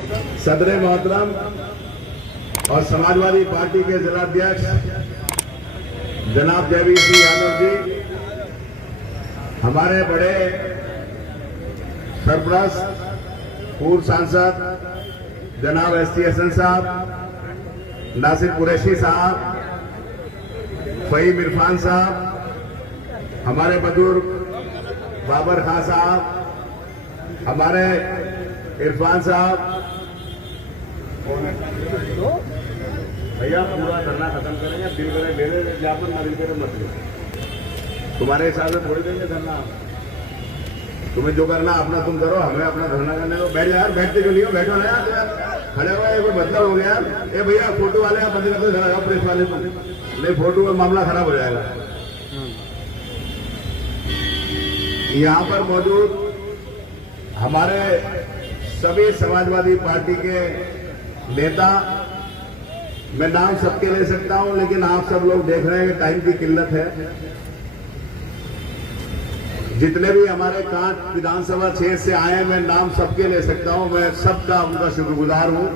सदर मोहतरम और समाजवादी पार्टी के जिलाध्यक्ष जनाब जयवीर सिंह यादव जी, हमारे बड़े सरपरस्त पूर्व सांसद जनाब एसटी हसन साहब, नासिर कुरैशी साहब, फहीम इरफान साहब, हमारे बुजुर्ग बाबर खान साहब, हमारे इरफान साहब, भैया पूरा धरना खत्म करेंगे, दिल करे दे दे ज्ञापन, ना दिल करे मत लो। तुम्हारे हिसाब से थोड़ी देंगे धरना, तुम्हें जो करना अपना तुम करो, हमें अपना धरना करने दो। बैठ यार, बैठते क्यों नहीं हो, बैठो ना यार, खड़े हुए कोई मतलब हो गया। ए भैया फोटो वाले आप बंद कर दो, प्रेस वाले को नहीं, फोटो का मामला खराब हो जाएगा। यहाँ पर मौजूद हमारे सभी समाजवादी पार्टी के नेता, मैं नाम सबके ले सकता हूं, लेकिन आप सब लोग देख रहे हैं कि टाइम की किल्लत है। जितने भी हमारे कांट विधानसभा क्षेत्र से आए, मैं नाम सबके ले सकता हूं, मैं सबका उनका शुक्रगुजार हूं।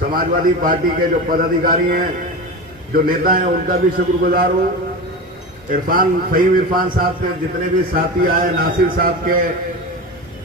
समाजवादी पार्टी के जो पदाधिकारी हैं, जो नेता हैं, उनका भी शुक्रगुजार हूं। फहीम इरफान साहब के जितने भी साथी आए, नासिर साहब के,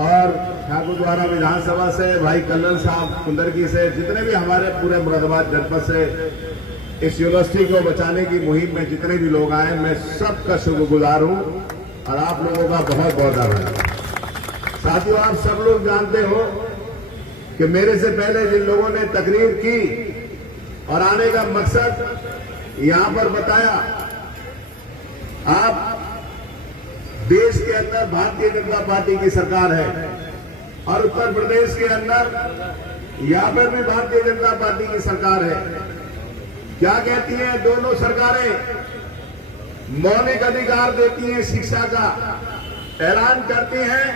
और ठाकुरद्वारा विधानसभा से भाई कल्लन साहब कुंदरकी से, जितने भी हमारे पूरे मुरादाबाद जनपद से इस यूनिवर्सिटी को बचाने की मुहिम में जितने भी लोग आए, मैं सबका शुक्रगुजार हूं और आप लोगों का बहुत बहुत धन्यवाद। साथियों, आप सब लोग जानते हो कि मेरे से पहले जिन लोगों ने तकरीर की और आने का मकसद यहां पर बताया, आप देश के अंदर भारतीय जनता पार्टी की सरकार है और उत्तर प्रदेश के अंदर यहां पर भी भारतीय जनता पार्टी की सरकार है। क्या कहती है दोनों सरकारें? मौलिक अधिकार देती हैं शिक्षा का, ऐलान करती हैं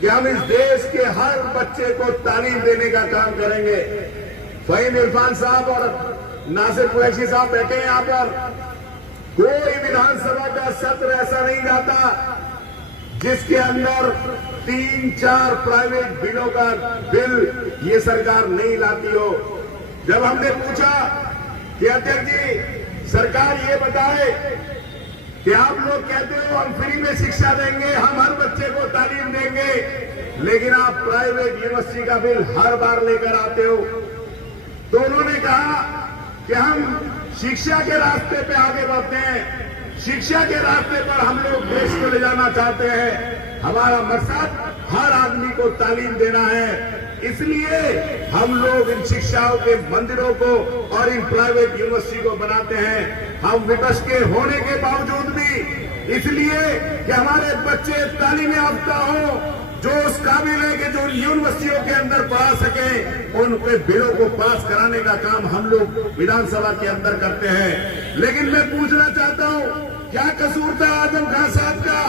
कि हम इस देश के हर बच्चे को तालीम देने का काम करेंगे। फहीम इरफान साहब और नासिर कुरैशी साहब बैठे हैं यहां पर। कोई विधानसभा का सत्र ऐसा नहीं जाता जिसके अंदर 3-4 प्राइवेट बिलों का बिल ये सरकार नहीं लाती हो। जब हमने पूछा कि अध्यक्ष जी, सरकार ये बताए कि आप लोग कहते हो हम फ्री में शिक्षा देंगे, हम हर बच्चे को तालीम देंगे, लेकिन आप प्राइवेट यूनिवर्सिटी का बिल हर बार लेकर आते हो। तो उन्होंने कहा कि हम शिक्षा के रास्ते पे आगे बढ़ते हैं, शिक्षा के रास्ते पर हम लोग देश को ले जाना चाहते हैं। हमारा मकसद हर आदमी को तालीम देना है, इसलिए हम लोग इन शिक्षाओं के मंदिरों को और इन प्राइवेट यूनिवर्सिटी को बनाते हैं। हम विपक्ष के होने के बावजूद भी, इसलिए कि हमारे बच्चे तालीम याफ्ता हो, जो उस काबिल है कि जो यूनिवर्सिटियों के अंदर पढ़ा सके, उन पे बिलों को पास कराने का काम हम लोग विधानसभा के अंदर करते हैं। लेकिन मैं पूछना चाहता हूं, क्या कसूर था आजम खान साहब का?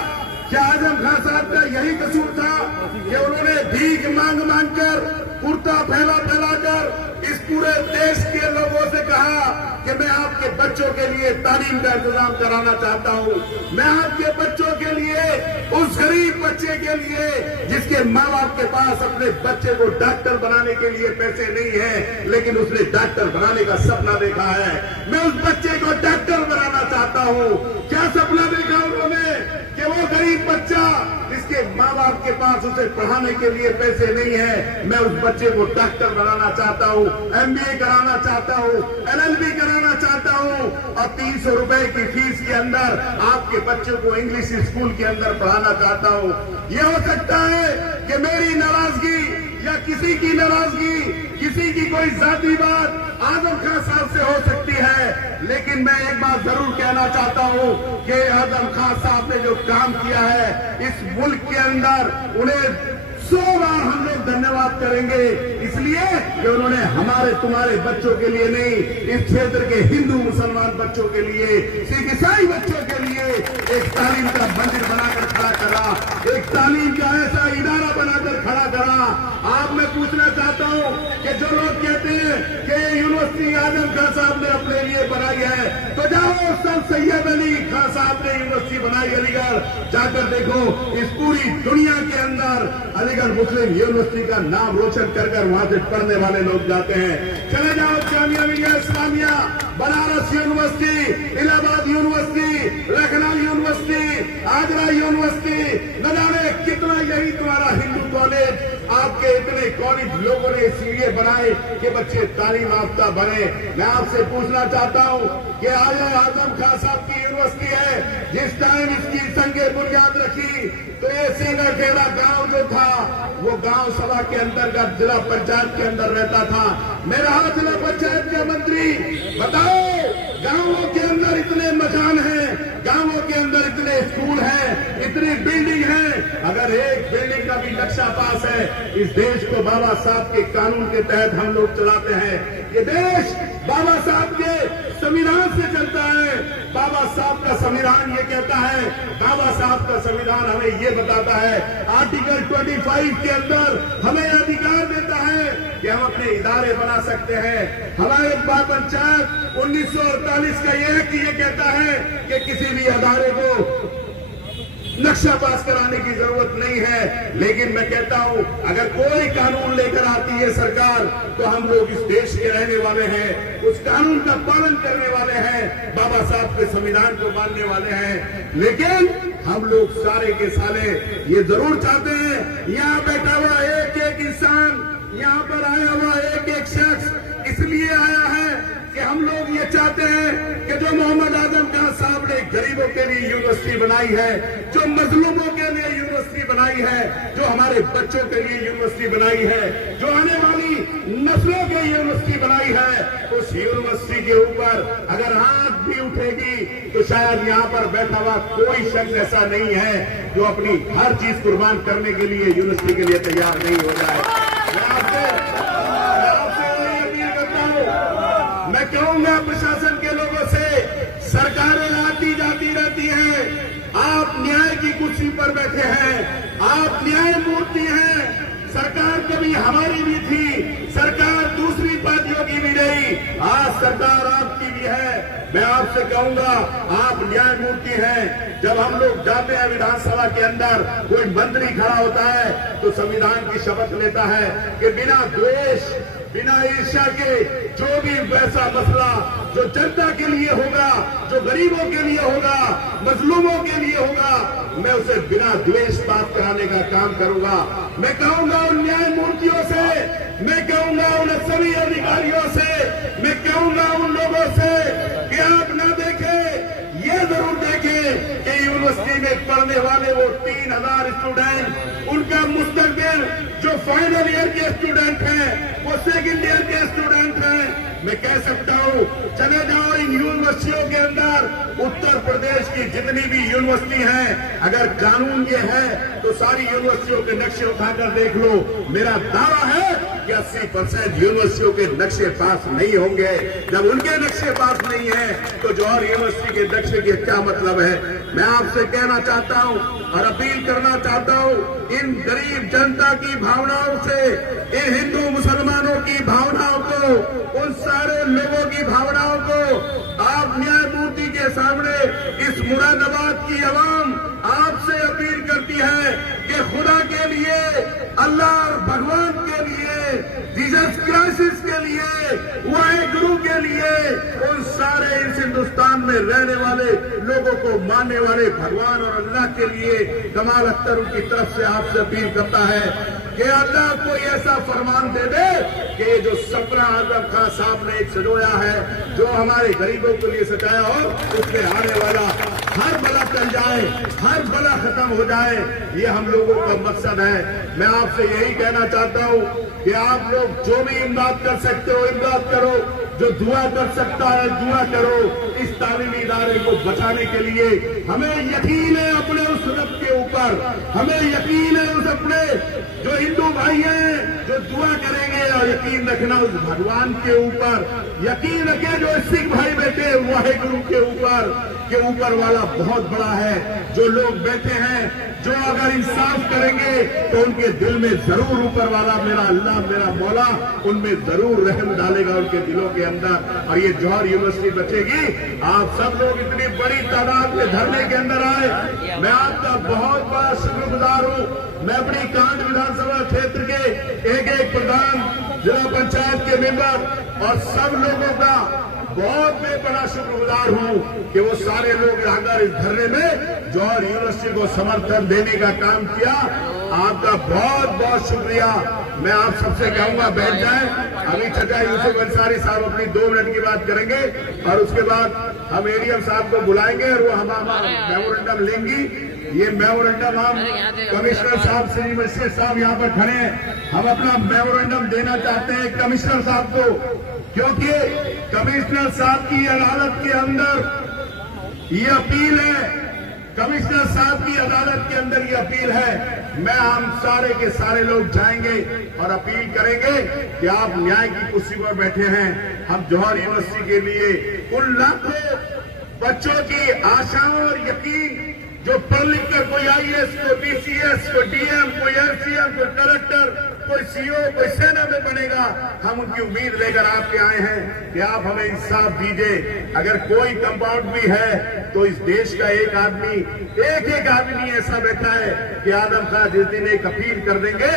क्या आजम खान साहब का यही कसूर था कि उन्होंने भीख मांग मांग कर, कुर्ता फैला कर इस पूरे देश के लोगों से कहा कि मैं आपके बच्चों के लिए तालीम का इंतजाम कराना चाहता हूं, मैं आपके बच्चों के लिए, उस गरीब बच्चे के लिए जिसके माँ बाप के पास अपने बच्चे को डॉक्टर बनाने के लिए पैसे नहीं है, लेकिन उसने डॉक्टर बनाने का सपना देखा है, मैं उस बच्चे को डॉक्टर बनाना चाहता हूं। क्या सपना देखा उन्होंने कि वो गरीब बच्चा जिसके माँ बाप के पास उसे पढ़ाने के लिए पैसे नहीं है, मैं उस बच्चे को डॉक्टर बनाना चाहता हूँ, MBA कराना चाहता हूँ, LLB कराना चाहता हूँ, और 300 रुपए की फीस के अंदर आपके बच्चों को इंग्लिश स्कूल के अंदर पढ़ाना चाहता हूँ। ये हो सकता है कि मेरी नाराजगी या किसी की नाराजगी, किसी की कोई जाती बात आजम खान साहब से हो सकती है, लेकिन मैं एक बात जरूर कहना चाहता हूं कि आजम खान साहब ने जो काम किया है इस मुल्क के अंदर, उन्हें 100 बार हम लोग धन्यवाद करेंगे, इसलिए कि उन्होंने हमारे तुम्हारे बच्चों के लिए नहीं, इस क्षेत्र के हिंदू मुसलमान बच्चों के लिए, सिख ईसाई बच्चों के लिए एक तालीम का मंदिर बनाकर खड़ा करा, एक तालीम का ऐसा इदारा बनाकर खड़ा करा। आप मैं पूछना चाहता हूं कि जो लोग कहते हैं कि कि यूनिवर्सिटी आजम खान साहब ने अपने लिए बनाई है, तो जाओ सर सैयद अली खान साहब ने यूनिवर्सिटी बनाई अलीगढ़, जाकर देखो। इस पूरी दुनिया के अंदर अलीगढ़ मुस्लिम यूनिवर्सिटी का नाम रोशन कर वहां से पढ़ने वाले लोग जाते हैं। चले जाओ Jamia Millia Islamia, Banaras university, Allahabad university, Lucknow university, Agra university, न जाने कितना, यही तुम्हारा हिंदू कॉलेज। आपके इतने कॉलेज लोगों ने इसलिए बनाए कि बच्चे तालीम याफ्ता बने। मैं आपसे पूछना चाहता हूं कि आजम खान साहब की यूनिवर्सिटी है, जिस टाइम इसकी संगे बुनियाद रखी तो ये सिंगरखेड़ा गांव जो था वो गांव सभा के अंतर्गत जिला पंचायत के अंदर रहता था। मैं रहा जिला पंचायत का मंत्री, बताओ गांवों के अंदर इतने मकान हैं, गांवों के अंदर इतने स्कूल हैं, इतनी बिल्डिंग है, अगर एक बिल्डिंग का भी नक्शा पास है, इस देश को बाबा साहब के कानून के तहत हम लोग चलाते हैं। ये देश बाबा साहब के संविधान से चलता है। बाबा साहब का संविधान ये कहता है, बाबा साहब का संविधान हमें ये बताता है, आर्टिकल 25 के अंदर हमें अधिकार देता है कि हम अपने इदारे बना सकते हैं। हमारे बाल पंचायत 1948 का ये कहता है कि किसी भी अदारे को नक्शा पास कराने की जरूरत नहीं है। लेकिन मैं कहता हूं, अगर कोई कानून लेकर आती है सरकार, तो हम लोग इस देश के रहने वाले हैं, उस कानून का पालन करने वाले हैं, बाबा साहब के संविधान को मानने वाले हैं। लेकिन हम लोग सारे के सारे ये जरूर चाहते हैं, यहाँ बैठा हुआ एक एक इंसान, यहाँ पर आया हुआ एक एक शख्स इसलिए आया है कि हम लोग ये चाहते हैं कि जो मोहम्मद आजम खान साहब ने गरीबों के लिए यूनिवर्सिटी बनाई है, जो मजलूमों के लिए यूनिवर्सिटी बनाई है, जो हमारे बच्चों के लिए यूनिवर्सिटी बनाई है, जो आने वाली नस्लों के लिए यूनिवर्सिटी बनाई है, उस यूनिवर्सिटी के ऊपर अगर आंख भी उठेगी तो शायद यहाँ पर बैठा हुआ कोई शख्स ऐसा नहीं है जो अपनी हर चीज कुर्बान करने के लिए यूनिवर्सिटी के लिए तैयार नहीं हो जाए। मैं कहूंगा प्रशासन के लोगों से, सरकारें आती जाती रहती हैं, आप न्याय की कुर्सी पर बैठे हैं, आप न्याय मूर्ति हैं। सरकार कभी हमारी भी थी, सरकार दूसरी पार्टियों की भी रही, आज सरकार आपकी भी है। मैं आपसे कहूंगा, आप न्याय मूर्ति हैं। जब हम लोग जाते हैं विधानसभा के अंदर, कोई मंत्री खड़ा होता है तो संविधान की शपथ लेता है कि बिना द्वेष, बिना ईर्ष्या के जो भी वैसा मसला जो जनता के लिए होगा, जो गरीबों के लिए होगा, मजलूमों के लिए होगा, मैं उसे बिना द्वेष पास कराने का काम करूंगा। मैं कहूंगा उन न्याय मूर्तियों से, मैं कहूंगा उन सभी अधिकारियों से, मैं कहूंगा उन लोगों से कि आप न देखें, ये जरूर देखें कि यूनिवर्सिटी में पढ़ने वाले वो 3000 स्टूडेंट, उनका मुस्तकबिल जो फाइनल ईयर के स्टूडेंट हैं, वो सेकेंड ईयर के स्टूडेंट हैं। मैं कह सकता हूं, चले जाओ इन यूनिवर्सिटियों के अंदर, उत्तर प्रदेश की जितनी भी यूनिवर्सिटी हैं, अगर कानून ये है तो सारी यूनिवर्सिटियों के नक्शे उठाकर देख लो। मेरा दावा है कि 80% यूनिवर्सिटियों के नक्शे पास नहीं होंगे। जब उनके नक्शे पास नहीं है तो जो और यूनिवर्सिटी के नक्शे के क्या मतलब है। मैं आपसे कहना चाहता हूं और अपील करना चाहता हूं, इन गरीब जनता की भावनाओं से, इन हिंदू मुसलमानों की भावनाओं को, उन सारे लोगों की भावनाओं को आप न्यायमूर्ति के सामने, इस मुरादाबाद की आवाम आपसे अपील करती है कि खुदा के लिए, अल्लाह और भगवान के लिए, जीसस क्राइस्ट के लिए, वाहे गुरु के लिए, उन सारे इस हिंदुस्तान में रहने वाले लोगों को मानने वाले भगवान और अल्लाह के लिए कमाल अख्तर उनकी तरफ से आपसे अपील करता है कि अल्लाह कोई ऐसा फरमान दे दे कि ये जो सपना आजम खान साहब ने सजोया है, जो हमारे गरीबों के लिए सजाया हो, उसमें आने वाला हर बला टल जाए, हर बला खत्म हो जाए, ये हम लोगों का मकसद है। मैं आपसे यही कहना चाहता हूँ कि आप लोग जो भी इमदाद कर सकते हो इमदाद करो, जो दुआ कर सकता है दुआ करो। इस तालीमी इदारे को बचाने के लिए हमें यकीन है अपने उस रब के ऊपर, हमें यकीन है उस अपने जो हिंदू भाई हैं जो दुआ करेंगे और यकीन रखना उस भगवान के ऊपर, यकीन रखे जो सिख भाई बैठे वाहेगुरु के ऊपर वाला बहुत बड़ा है। जो लोग बैठे हैं, जो अगर इंसाफ करेंगे तो उनके दिल में जरूर ऊपर वाला मेरा अल्लाह, मेरा मौला उनमें जरूर रहम डालेगा उनके दिलों के अंदर, और ये जौहर यूनिवर्सिटी बचेगी। आप सब लोग इतनी बड़ी तादाद में धरने के अंदर आए, मैं आपका बहुत बड़ा शुक्रगुजार हूं। मैं अपनी कांड विधानसभा क्षेत्र के एक प्रधान, जिला पंचायत के मेंबर और सब लोगों का बहुत मैं बड़ा शुक्रगुजार हूं कि वो सारे लोग आकर इस धरने में जौहर यूनिवर्सिटी को समर्थन देने का काम किया। आपका बहुत बहुत शुक्रिया। मैं आप सबसे कहूंगा बैठ जाएं। अभी चाचा यूसुफ अंसारी साहब अपनी 2 मिनट की बात करेंगे और उसके बाद हम एडीएम साहब को बुलाएंगे और वो हमारा मेमोरेंडम लेंगी। ये मेमोरेंडम हम कमिश्नर साहब श्री मशीद साहब यहाँ पर खड़े हैं, हम अपना मेमोरेंडम देना चाहते हैं कमिश्नर साहब को, क्योंकि कमिश्नर साहब की अदालत के अंदर ये अपील है, कमिश्नर साहब की अदालत के अंदर ये अपील है। मैं हम सारे के सारे लोग जाएंगे और अपील करेंगे कि आप न्याय की कुर्सी पर बैठे हैं। हम जौहर यूनिवर्सिटी के लिए उन लाखों बच्चों की आशाओं और यकीन जो पढ़ लिख कर कोई आईएएस, कोई बीसीएस, कोई डीएम, कोई एसडीएम, कोई कलेक्टर, कोई सीओ, कोई सेना में बनेगा, हम उनकी उम्मीद लेकर आपके आए हैं कि आप हमें इंसाफ दीजिए। अगर कोई कंपाउंड भी है तो इस देश का एक आदमी ऐसा बैठा है कि आदम खां जिस दिन एक अपील कर देंगे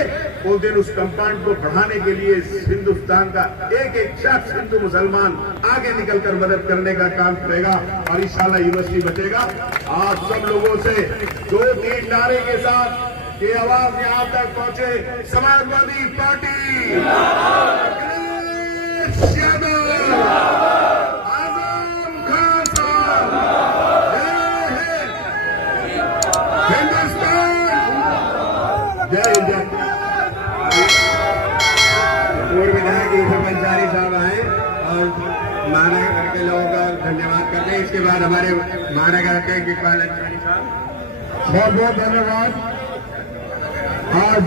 उस दिन उस कंपाउंड को बढ़ाने के लिए हिंदुस्तान का एक शख्स, हिंदू मुसलमान आगे निकलकर मदद करने का काम करेगा और इंशाल्लाह यूनिवर्सिटी बचेगा। आज सब लोगों से 2-3 नारे के साथ ये आवाज यहां तक पहुंचे। समाजवादी पार्टी, अखिलेश यादव, आजम खान साहब, जय हिंद, हिंदुस्तान, जय हिंद। पूर्व विधायक यूसुफ अंसारी साहब आए और महानगर के लोगों का धन्यवाद करते हैं। इसके बाद हमारे महानगर के इकबाल अंसारी साहब, बहुत बहुत धन्यवाद। आज